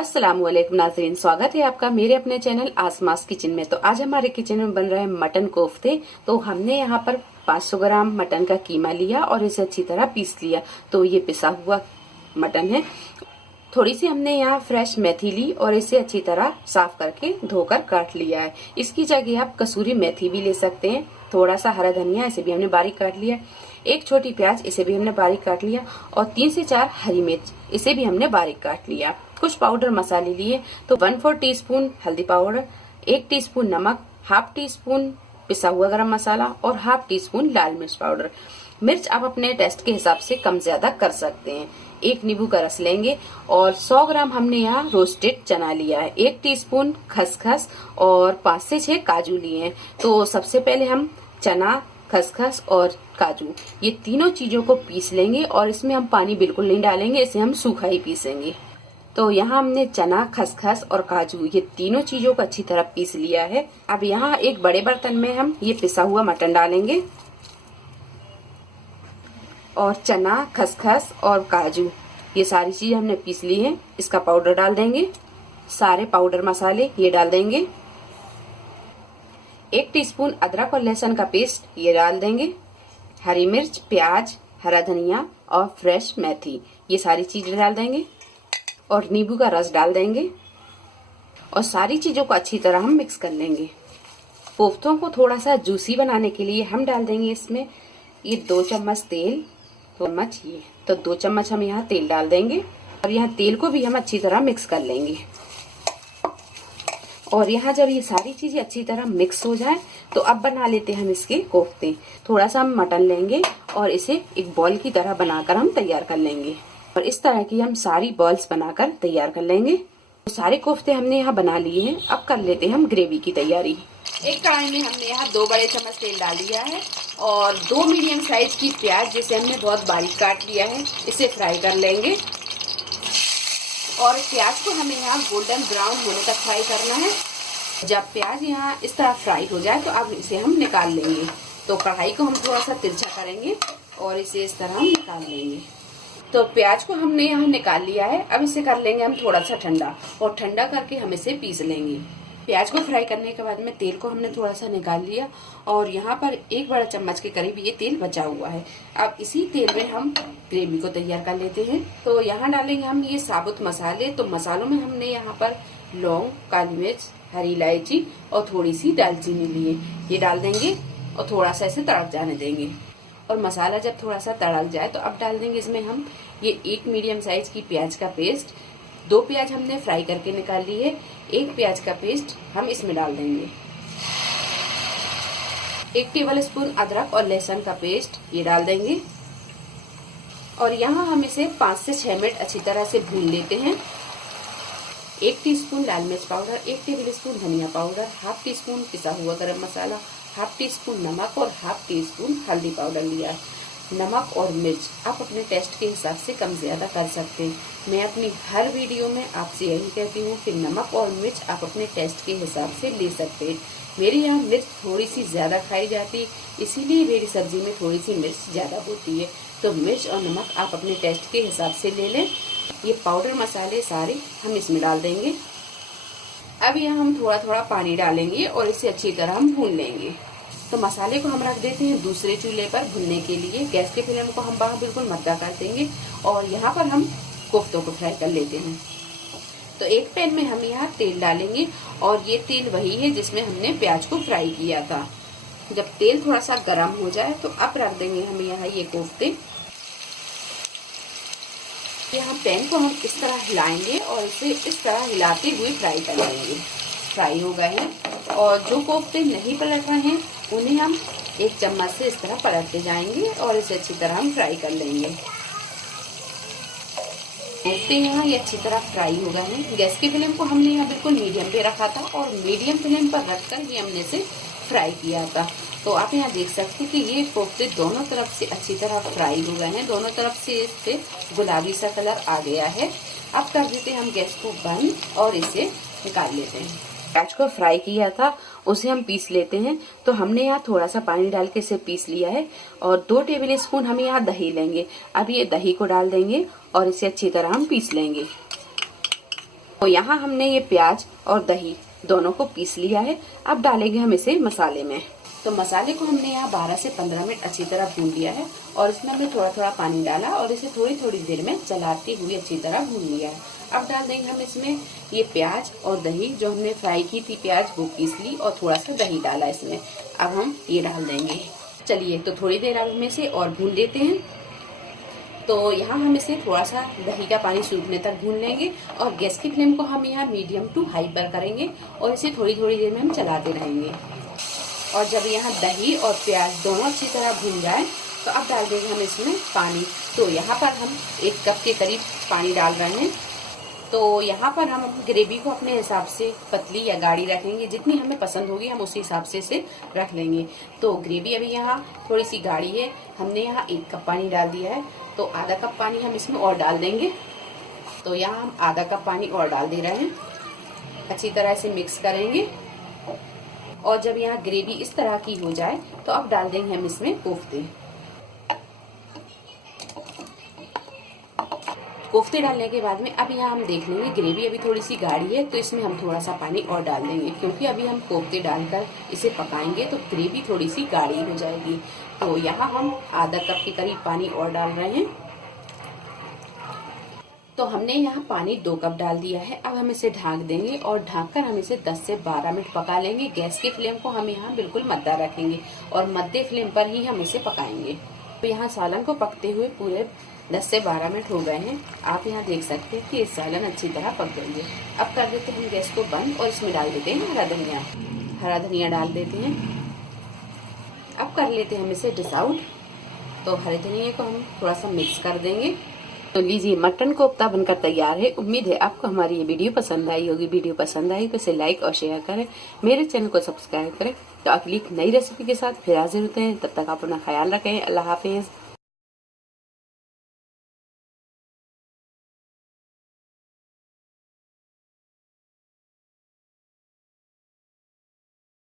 अस्सलामुअलैकुम नाज़रीन, स्वागत है आपका मेरे अपने चैनल आसमास किचन में। तो आज हमारे किचन में बन रहे हैं मटन कोफ्ते। तो हमने यहाँ पर 500 ग्राम मटन का कीमा लिया और इसे अच्छी तरह पीस लिया। तो ये पिसा हुआ मटन है। थोड़ी सी हमने यहाँ फ्रेश मेथी ली और इसे अच्छी तरह साफ करके धोकर काट लिया है। इसकी जगह आप कसूरी मेथी भी ले सकते हैं। थोड़ा सा हरा धनिया, इसे भी हमने बारीक काट लिया। एक छोटी प्याज, इसे भी हमने बारीक काट लिया। और 3 से 4 हरी मिर्च, इसे भी हमने बारीक काट लिया। कुछ पाउडर मसाले लिए तो 1/4 टीस्पून हल्दी पाउडर, 1 टीस्पून नमक, हाफ टी स्पून पिसा हुआ गरम मसाला और हाफ टी स्पून लाल मिर्च पाउडर। मिर्च आप अपने टेस्ट के हिसाब से कम ज्यादा कर सकते हैं। 1 नींबू का रस लेंगे और 100 ग्राम हमने यहाँ रोस्टेड चना लिया है। 1 टीस्पून खसखस और 5 से 6 काजू लिए हैं। तो सबसे पहले हम चना, खसखस और काजू, ये तीनों चीजों को पीस लेंगे और इसमें हम पानी बिल्कुल नहीं डालेंगे, इसे हम सूखा ही पीसेंगे। तो यहाँ हमने चना, खसखस और काजू, ये तीनों चीजों को अच्छी तरह पीस लिया है। अब यहाँ एक बड़े बर्तन में हम ये पिसा हुआ मटन डालेंगे और चना, खसखस और काजू, ये सारी चीज हमने पीस ली है। इसका पाउडर डाल देंगे। सारे पाउडर मसाले ये डाल देंगे। 1 टीस्पून अदरक और लहसुन का पेस्ट ये डाल देंगे। हरी मिर्च, प्याज, हरा धनिया और फ्रेश मेथी, ये सारी चीजें डाल देंगे और नींबू का रस डाल देंगे और सारी चीजों को अच्छी तरह हम मिक्स कर लेंगे। कोफ्तों को थोड़ा सा जूसी बनाने के लिए हम डाल देंगे इसमें ये 2 चम्मच तेल, 2 चम्मच ये, तो 2 चम्मच हम यहाँ तेल डाल देंगे और यहाँ तेल को भी हम अच्छी तरह मिक्स कर लेंगे। और यहाँ जब ये सारी चीजें अच्छी तरह मिक्स हो जाए तो अब बना लेते हैं हम इसके कोफ्ते। थोड़ा सा हम मटन लेंगे और इसे एक बॉल की तरह बनाकर हम तैयार कर लेंगे और इस तरह की हम सारी बॉल्स बनाकर तैयार कर लेंगे। तो सारे कोफ्ते हमने यहाँ बना लिए हैं। अब कर लेते हैं हम ग्रेवी की तैयारी। एक कढ़ाई में हमने यहाँ 2 बड़े चम्मच तेल डाल दिया है और 2 मीडियम साइज की प्याज, जिसे हमने बहुत बारीक काट लिया है, इसे फ्राई कर लेंगे। और प्याज को हमें यहाँ गोल्डन ब्राउन होने तक फ्राई करना है। जब प्याज यहाँ इस तरह फ्राई हो जाए तो अब इसे हम निकाल लेंगे। तो कढ़ाई को हम थोड़ा सा तिरछा करेंगे और इसे इस तरह हम निकाल लेंगे। तो प्याज को हमने यहाँ निकाल लिया है। अब इसे कर लेंगे हम थोड़ा सा ठंडा और ठंडा करके हम इसे पीस लेंगे। प्याज को फ्राई करने के बाद में तेल को हमने थोड़ा सा निकाल लिया और यहाँ पर 1 बड़ा चम्मच के करीब ये तेल बचा हुआ है। अब इसी तेल में हम ग्रेवी को तैयार कर लेते हैं। तो यहाँ डालेंगे हम ये साबुत मसाले। तो मसालों में हमने यहाँ पर लौंग, काली मिर्च, हरी इलायची और थोड़ी सी दालचीनी लिए, ये डाल देंगे और थोड़ा सा इसे तड़क जाने देंगे। और मसाला जब थोड़ा सा तड़क जाए तो अब डाल देंगे इसमें हम ये 1 मीडियम साइज की प्याज का पेस्ट। 2 प्याज हमने फ्राई करके निकाल ली है। 1 प्याज का पेस्ट हम इसमें डाल देंगे। 1 टेबल स्पून अदरक और लहसुन का पेस्ट ये डाल देंगे और यहाँ हम इसे 5 से 6 मिनट अच्छी तरह से भून लेते हैं। 1 टीस्पून लाल मिर्च पाउडर, 1 टेबल स्पून धनिया पाउडर, हाफ टी स्पून पिसा हुआ गरम मसाला, हाफ टी स्पून नमक और हाफ टी स्पून हल्दी पाउडर लिया। नमक और मिर्च आप अपने टेस्ट के हिसाब से कम ज्यादा कर सकते हैं। मैं अपनी हर वीडियो में आपसे यही कहती हूँ कि नमक और मिर्च आप अपने टेस्ट के हिसाब से ले सकते हैं। मेरे यहाँ मिर्च थोड़ी सी ज्यादा खाई जाती है, इसीलिए मेरी सब्जी में थोड़ी सी मिर्च ज्यादा होती है। तो मिर्च और नमक आप अपने टेस्ट के हिसाब से ले लें। ये पाउडर मसाले सारे हम इसमें डाल देंगे। अब यहाँ हम थोड़ा थोड़ा पानी डालेंगे और इसे अच्छी तरह हम भून लेंगे। तो मसाले को हम रख देते हैं दूसरे चूल्हे पर भुनने के लिए। गैस के फ्लेम को हम बाहर बिल्कुल मद्दा कर देंगे और यहाँ पर हम कोफ्तों को फ्राई कर लेते हैं। तो एक पैन में हम यहाँ तेल डालेंगे और ये तेल वही है जिसमें हमने प्याज को फ्राई किया था। जब तेल थोड़ा सा गर्म हो जाए तो अब रख देंगे हम यहाँ ये कोफ्ते। यहाँ पैन को हम इस तरह हिलाएंगे और इसे इस तरह हिलाते हुए फ्राई कर लेंगे। फ्राई हो गए हैं और जो कोफ्ते नहीं पलट रहे हैं उन्हें हम 1 चम्मच से इस तरह पलटते जाएंगे और इसे अच्छी तरह हम फ्राई कर लेंगे। कोफ्ते यहाँ ये अच्छी तरह फ्राई हो गए हैं। गैस की फ्लेम को हमने यहाँ बिल्कुल मीडियम पे रखा था और मीडियम फ्लेम पर रखकर ये हमने इसे फ्राई किया था। तो आप यहाँ देख सकते हैं कि ये कोफ्ते दोनों तरफ से अच्छी तरह फ्राई हो गए हैं। दोनों तरफ से इससे गुलाबी सा कलर आ गया है। अब कर देते हैं हम गैस को बंद और इसे निकाल लेते हैं। प्याज को फ्राई किया था उसे हम पीस लेते हैं। तो हमने यहाँ थोड़ा सा पानी डाल के इसे पीस लिया है और 2 टेबल स्पून हम यहाँ दही लेंगे। अब ये दही को डाल देंगे और इसे अच्छी तरह हम पीस लेंगे। तो यहाँ हमने ये प्याज और दही दोनों को पीस लिया है। अब डालेंगे हम इसे मसाले में। तो मसाले को हमने यहाँ 12 से 15 मिनट अच्छी तरह भून लिया है और इसमें हमने थोड़ा थोड़ा पानी डाला और इसे थोड़ी थोड़ी देर में चलाते हुए अच्छी तरह भून लिया है। अब डाल देंगे हम इसमें ये प्याज और दही, जो हमने फ्राई की थी प्याज वो पीस ली और थोड़ा सा दही डाला इसमें। अब हम ये डाल देंगे। चलिए तो थोड़ी देर अब हम इसे और भून लेते हैं। तो यहाँ हम इसे थोड़ा सा दही का पानी सूखने तक भून लेंगे और गैस की फ्लेम को हम यहाँ मीडियम टू हाई पर करेंगे और इसे थोड़ी थोड़ी देर में हम चलाते रहेंगे। और जब यहाँ दही और प्याज दोनों अच्छी तरह भून जाए तो अब डाल देंगे हम इसमें पानी। तो यहाँ पर हम 1 कप के करीब पानी डाल रहे हैं। तो यहाँ पर हम ग्रेवी को अपने हिसाब से पतली या गाढ़ी रखेंगे, जितनी हमें पसंद होगी हम उसी हिसाब से इसे रख लेंगे। तो ग्रेवी अभी यहाँ थोड़ी सी गाढ़ी है, हमने यहाँ 1 कप पानी डाल दिया है, तो आधा कप पानी हम इसमें और डाल देंगे। तो यहाँ हम आधा कप पानी और डाल दे रहे हैं। अच्छी तरह से मिक्स करेंगे और जब यहाँ ग्रेवी इस तरह की हो जाए तो अब डाल देंगे हम इसमें कोफ्ते। कोफ्ते डालने के बाद में अब यहाँ हम देख लेंगे ग्रेवी अभी थोड़ी सी गाढ़ी है, तो इसमें हम थोड़ा सा पानी और डाल देंगे, क्योंकि अभी हम कोफ्ते डालकर इसे पकाएंगे तो ग्रेवी थोड़ी सी गाढ़ी हो जाएगी। तो यहाँ हम आधा कप के करीब पानी और डाल रहे हैं। तो हमने यहाँ पानी 2 कप डाल दिया है। अब हम इसे ढक देंगे और ढककर हम इसे 10 से 12 मिनट पका लेंगे। गैस की फ्लेम को हम यहाँ बिल्कुल मद्दा रखेंगे और मध्य फ्लेम पर ही हम इसे पकाएंगे। तो यहाँ सालन को पकते हुए पूरे 10 से 12 मिनट हो गए हैं। आप यहाँ देख सकते हैं कि ये सालन अच्छी तरह पक गई है। अब कर देते हैं हम गैस को बंद और इसमें डाल देते हैं हरा धनिया डाल देते हैं। अब कर लेते हैं हम इसे डिश आउट। तो हरे धनिया को हम थोड़ा सा मिक्स कर देंगे। तो लीजिए मटन कोफ्ता बनकर तैयार है। उम्मीद है आपको हमारी ये वीडियो पसंद आई होगी। वीडियो पसंद आई तो इसे लाइक और शेयर करें, मेरे चैनल को सब्सक्राइब करें। तो अगली नई रेसिपी के साथ फिर हाजिर होते हैं। तब तक आप अपना ख्याल रखें। अल्लाह हाफिज।